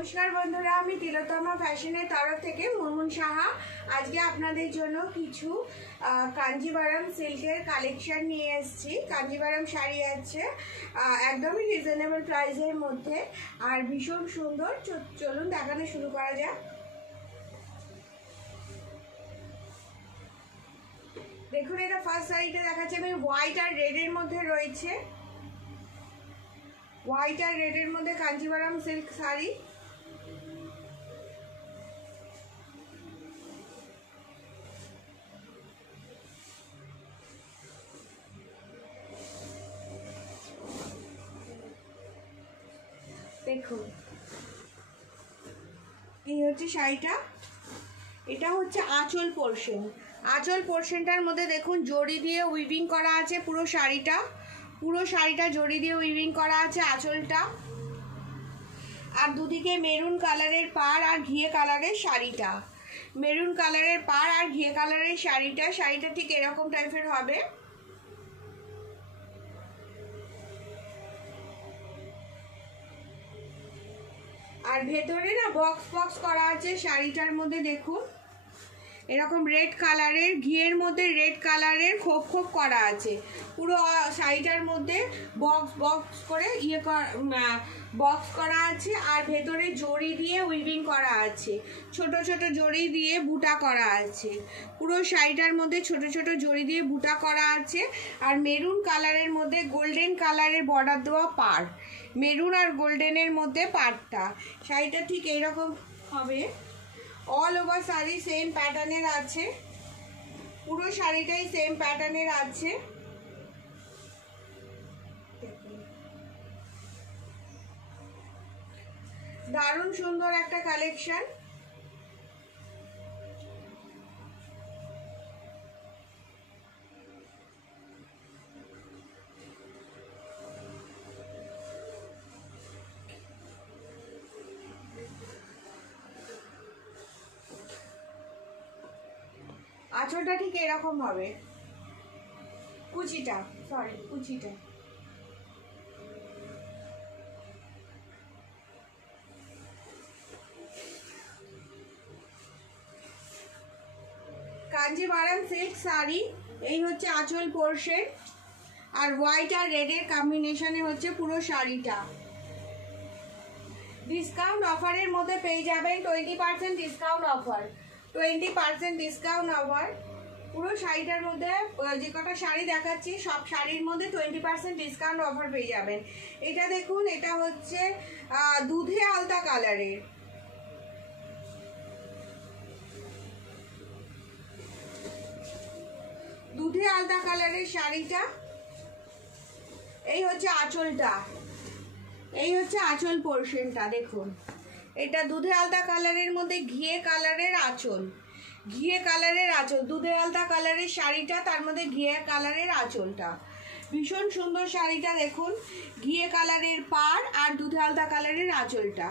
নমস্কার বন্ধুরা, আমি তিলোত্তমা ফ্যাশনের তরফ থেকে মুনমুন সাহা আজকে আপনাদের জন্য কিছু কাঞ্জিভারাম সিল্কের কালেকশন নিয়ে এসেছি। কাঞ্জিভারাম শাড়ি আছে একদমই রিজনেবল প্রাইসের মধ্যে আর ভীষণ সুন্দর। চলুন দেখানো শুরু করা যাক। দেখুন, এটা ফার্স্ট শাড়িটা দেখাচ্ছে, আমি হোয়াইট আর রেডের মধ্যে রয়েছে। হোয়াইট আর রেডের মধ্যে কাঞ্জিভারাম সিল্ক শাড়ি। দেখুন, এই হচ্ছে শাড়িটা। এটা হচ্ছে আঁচল পোর্শন। আঁচল পোর্শনটার মধ্যে দেখুন জড়ি দিয়ে উইভিং করা আছে। পুরো শাড়িটা জড়ি দিয়ে উইভিং করা আছে আঁচলটা। আর দুদিকে মেরুন কালারের পাড় আর ঘিয়ে কালারের শাড়িটা। মেরুন কালারের পাড় আর ঘিয়ে কালারের শাড়িটা ঠিক এরকম টাইপের হবে। আর ভেতরে না বক্স করা আছে শাড়িটার মধ্যে। দেখুন, এরকম রেড কালারের, ঘিয়ের মধ্যে রেড কালারের খোপ করা আছে। পুরো শাড়িটার মধ্যে বক্স করে বক্স করা আছে। আর ভেতরে জড়ি দিয়ে উইভিং করা আছে, ছোট ছোট জড়ি দিয়ে বুটা করা আছে। পুরো শাড়িটার মধ্যে ছোট ছোট জড়ি দিয়ে বুটা করা আছে। আর মেরুন কালারের মধ্যে গোল্ডেন কালারের বর্ডার দেওয়া পাড়। মেরুন আর গোল্ডেনের মধ্যে পাড়টা। শাড়িটা ঠিক এইরকম হবে। অল ওভার শাড়ি সেম প্যাটার্নের আছে। পুরো শাড়িটাই সেম প্যাটার্নের আছে। দারুণ সুন্দর একটা কালেকশন। আঁচলটা ঠিক এরকম হবে। কুচিটা কাঞ্জিভারাম সিল্ক শাড়ি। এই হচ্ছে আঁচল পোর্শন। আর হোয়াইট আর রেডের কম্বিনেশনে হচ্ছে পুরো শাড়িটা। ডিসকাউন্ট অফারের মধ্যে পেয়ে যাবেন 20% ডিসকাউন্ট অফার। 20% discount offer. পুরো শাড়িটার মধ্যে যে কটা শাড়ি দেখাচ্ছি সব শাড়ির মধ্যে 20% ডিসকাউন্ট অফার পেয়ে যাবেন। এটা দেখুন, এটা হচ্ছে দুধে আলতা কালারের। দুধে আলতা কালারের শাড়িটা। এই হচ্ছে আঁচলটা, এই হচ্ছে আঁচল পোর্শনটা। দেখুন, এটা দুধে আলতা কালারের মধ্যে ঘিয়ে কালারের আঁচল। ঘিয়ে কালারের আঁচল, দুধে আলতা কালারের শাড়িটা, তার মধ্যে ঘিয়ে কালারের আঁচলটা। ভীষণ সুন্দর শাড়িটা। দেখুন, ঘিয়ে কালারের পাড় আর দুধে আলতা কালারের আঁচলটা।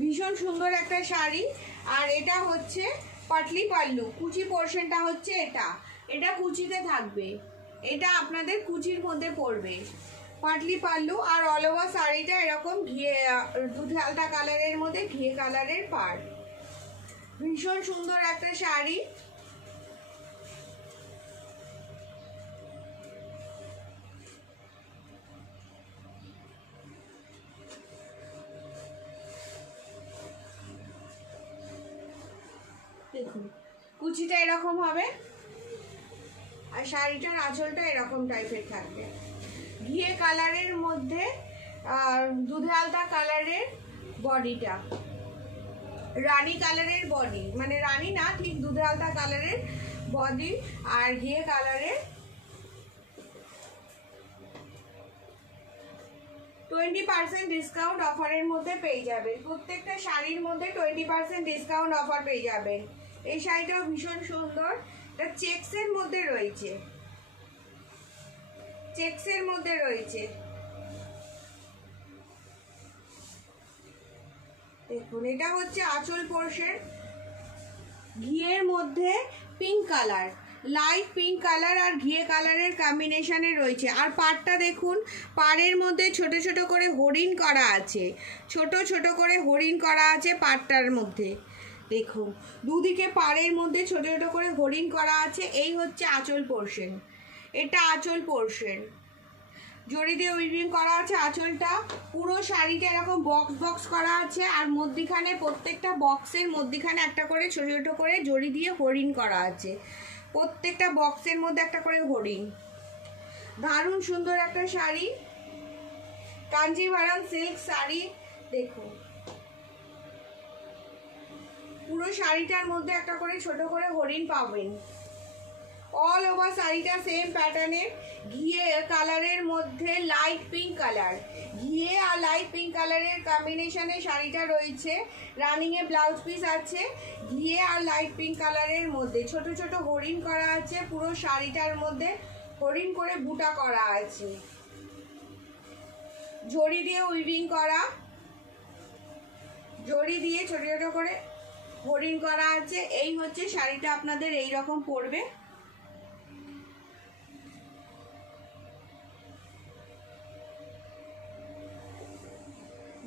ভীষণ সুন্দর একটা শাড়ি। আর এটা হচ্ছে পাটলি পাল্লু। কুচি পোর্শনটা হচ্ছে এটা কুচিতে থাকবে। এটা আপনাদের কুচির মধ্যে পড়বে। পাটলি পাল্লু আর অল ওভার শাড়িটা এরকম ঘিয়ে দুধে আলতা কালারের মধ্যে ঘিয়ে কালারের পাড়। ভীষণ সুন্দর একটা শাড়ি। দেখুন, কুচিটা এরকম হবে আর শাড়িটার আঁচলটা এরকম টাইপের থাকবে। ঘিয়ে কালারের মধ্যে দুধে আলতা কালারের বডিটা। রানী কালারের বডি, মানে রানী না, ঠিক দুধে আলতা কালারের বডি। আর ঘিয়ে কালারের 20% ডিসকাউন্ট অফারের মধ্যে পেয়ে যাবেন। প্রত্যেকটা শাড়ির মধ্যে 20% ডিসকাউন্ট অফার পেয়ে যাবেন। এই শাড়িটাও ভীষণ সুন্দর। এটা চেক্সের মধ্যে রয়েছে, চেক্সের মধ্যে রয়েছে। দেখুন, এটা হচ্ছে আঁচল পোর্শন। ঘিয়ের মধ্যে pink colour. Light pink colour আর ঘিয়ে কালারের কম্বিনেশনে রয়েছে। আর পাড়টা দেখুন, পাড়ের মধ্যে ছোট ছোট করে হরিণ করা আছে, ছোট ছোট করে হরিণ করা আছে পাড়টার মধ্যে। দেখুন দুদিকে পাড়ের মধ্যে ছোট ছোট করে হরিণ করা আছে। এই হচ্ছে আঁচল পোর্শন, এটা আঁচল পোর্শন, জড়ি দিয়ে উইভিং করা আছে আঁচলটা। পুরো শাড়িটা এরকম বক্স বক্স করা আছে, আর মধ্যিখানে প্রত্যেকটা বক্সের মধ্যিখানে একটা করে ছোট ছোট করে জড়ি দিয়ে হরিণ করা আছে, প্রত্যেকটা বক্সের মধ্যে একটা করে হরিণ। দারুণ সুন্দর একটা শাড়ি, কাঞ্জিভারাম সিল্ক শাড়ি। দেখুন পুরো শাড়িটার মধ্যে একটা করে ছোট করে হরিণ পাবেন। অল ওভার শাড়িটা সেম প্যাটার্নের, ঘিয়ে কালারের মধ্যে লাইট পিঙ্ক কালার, ঘিয়ে আর লাইট পিঙ্ক কালারের কম্বিনেশনে শাড়িটা রয়েছে। রানিংয়ে ব্লাউজ পিস আছে, ঘিয়ে আর লাইট পিঙ্ক কালারের মধ্যে ছোট ছোট হরিণ করা আছে। পুরো শাড়িটার মধ্যে হরিণ করে বুটা করা আছে, জড়ি দিয়ে উইভিং করা, জড়ি দিয়ে ছোট ছোট করে হরিণ করা আছে। এই হচ্ছে শাড়িটা আপনাদের এই রকম পড়বে।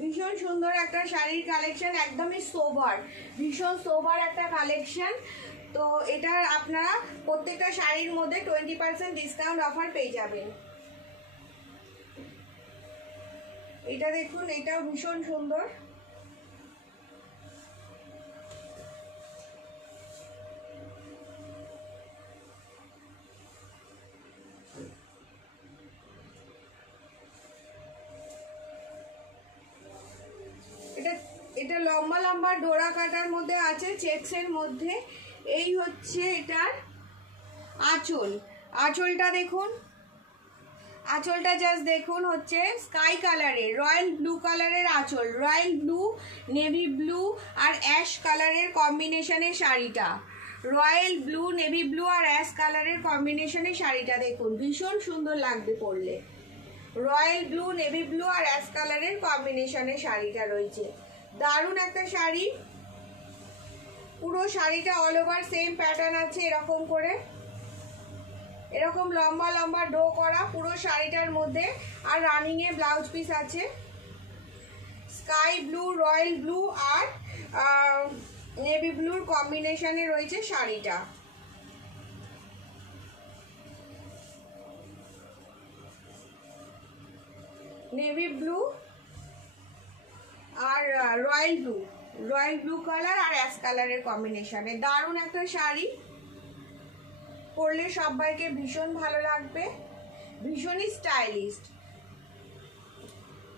ভীষণ সুন্দর একটা শাড়ির কালেকশন, একদমই সোবার, ভীষণ সোবার একটা কালেকশন। তো এটার আপনারা প্রত্যেকটা শাড়ির মধ্যে 20% ডিসকাউন্ট অফার পেয়ে যাবেন। এটা দেখুন, এটাও ভীষণ সুন্দর। এটা লম্বা লম্বা ডোরা কাটার মধ্যে আছে, চেক্সের মধ্যে। এই হচ্ছে এটার আঁচল, আঁচলটা দেখুন, আঁচলটা জাস্ট দেখুন, হচ্ছে স্কাই কালারের, রয়্যাল ব্লু কালারের আঁচল, রয়্যাল ব্লু, নেভি ব্লু আর অ্যাশ কালারের কম্বিনেশনের শাড়িটা, রয়্যাল ব্লু, নেভি ব্লু আর অ্যাশ কালারের কম্বিনেশনের শাড়িটা দেখুন, ভীষণ সুন্দর লাগবে পরলে। রয়্যাল ব্লু, নেভি ব্লু আর অ্যাশ কালারের কম্বিনেশনের শাড়িটা রয়েছে। দারুণ একটা শাড়ি, পুরো শাড়িটা অল ওভার সেম প্যাটার্ন আছে এরকম করে, এরকম লম্বা লম্বা ডো করা পুরো শাড়িটার মধ্যে। আর রানিং এ ব্লাউজ পিস আছে, স্কাই ব্লু, রয়্যাল ব্লু আর নেভি ব্লুর কম্বিনেশনে রয়েছে শাড়িটা। নেভি ব্লু আর royal blue, royal blue colour আর অ্যাশ কালারের কম্বিনেশনে দারুণ একটা শাড়ি, পরলে সবাইকে ভীষণ ভালো লাগবে, ভীষণই stylist.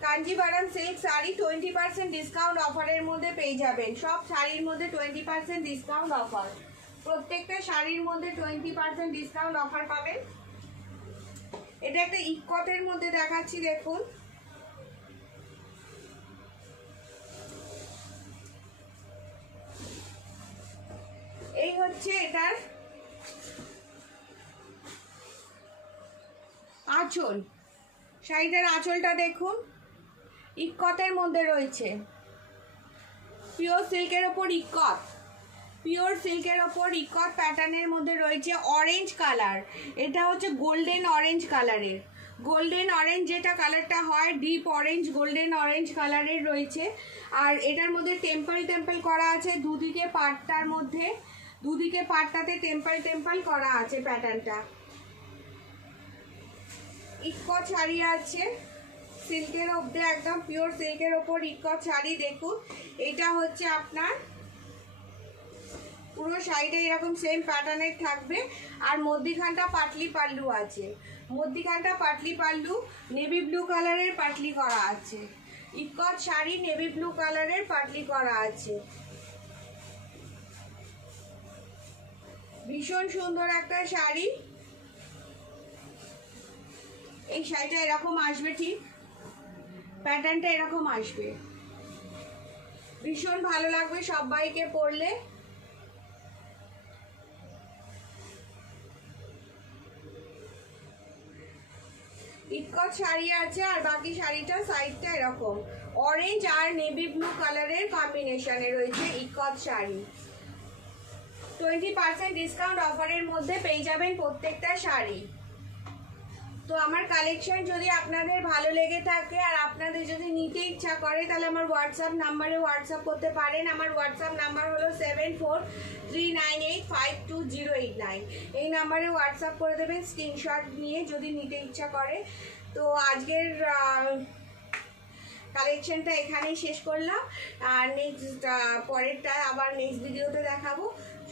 Kanjivaram silk sari 20% discount অফারের মধ্যে পেয়ে যাবেন। সব শাড়ির মধ্যে 20% ডিসকাউন্ট অফার, প্রত্যেকটা শাড়ির মধ্যে 20% ডিসকাউন্ট অফার পাবেন। এটা একটা ইকতের মধ্যে দেখাচ্ছি, দেখুন এই হচ্ছে এটার আঁচল, শাড়িটার আঁচলটা দেখুন, ইকতের মধ্যে রয়েছে, পিওর সিল্কের ওপর ইকত, পিওর সিল্কের ওপর ইকত প্যাটার্নের মধ্যে রয়েছে। অরেঞ্জ কালার, এটা হচ্ছে গোল্ডেন অরেঞ্জ কালারের, গোল্ডেন অরেঞ্জ যেটা কালারটা হয়, ডিপ অরেঞ্জ গোল্ডেন অরেঞ্জ কালারের রয়েছে। আর এটার মধ্যে টেম্পল টেম্পল করা আছে দুদিকে পাটটার মধ্যে, দুদিকে পাটটাতে টেম্পল টেম্পল করা আছে প্যাটার্নটা। ইকত শাড়ি আছে সিল্কের মধ্যে, একদম পিওর সিল্কের ওপর ইকত শাড়ি। দেখুন এটা হচ্ছে আপনার পুরো শাড়িটা এরকম সেম প্যাটার্নের থাকবে। আর মধ্যিখানটা পাটলি পাল্লু আছে, মধ্যিখানটা পাটলি পাল্লু, নেভি ব্লু কালারের পাটলি করা আছে, ইকত শাড়ি নেভি ব্লু কালারের পাটলি করা আছে। ভীষণ সুন্দর একটা শাড়ি, এই শাড়িটা এরকম আসবে, ঠিক প্যাটার্নটা এরকম আসবে, ভীষণ ভালো লাগবে সবাইকে পরলে। ইকত শাড়ি আছে, আর বাকি শাড়িটা সাইডটা এরকম অরেঞ্জ আর নেভি ব্লু কালারের কম্বিনেশনে রয়েছে ইকত শাড়ি। 20% ডিসকাউন্ট অফারের মধ্যে পেয়ে যাবেন প্রত্যেকটা শাড়ি। তো আমার কালেকশন যদি আপনাদের ভালো লেগে থাকে আর আপনাদের যদি নিতে ইচ্ছা করে তাহলে আমার হোয়াটসঅ্যাপ নাম্বারে হোয়াটসঅ্যাপ করতে পারেন। আমার হোয়াটসঅ্যাপ নাম্বার হলো 7439852089। এই নাম্বারে হোয়াটসঅ্যাপ করে দেবেন স্ক্রিনশট নিয়ে যদি নিতে ইচ্ছা করে। তো আজকের কালেকশনটা এখানেই শেষ করলাম, আর নেক্সট পরেরটা আবার নেক্সট ভিডিওতে দেখাবো।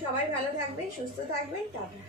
সবাই ভালো থাকবেন, সুস্থ থাকবেন, টাটা।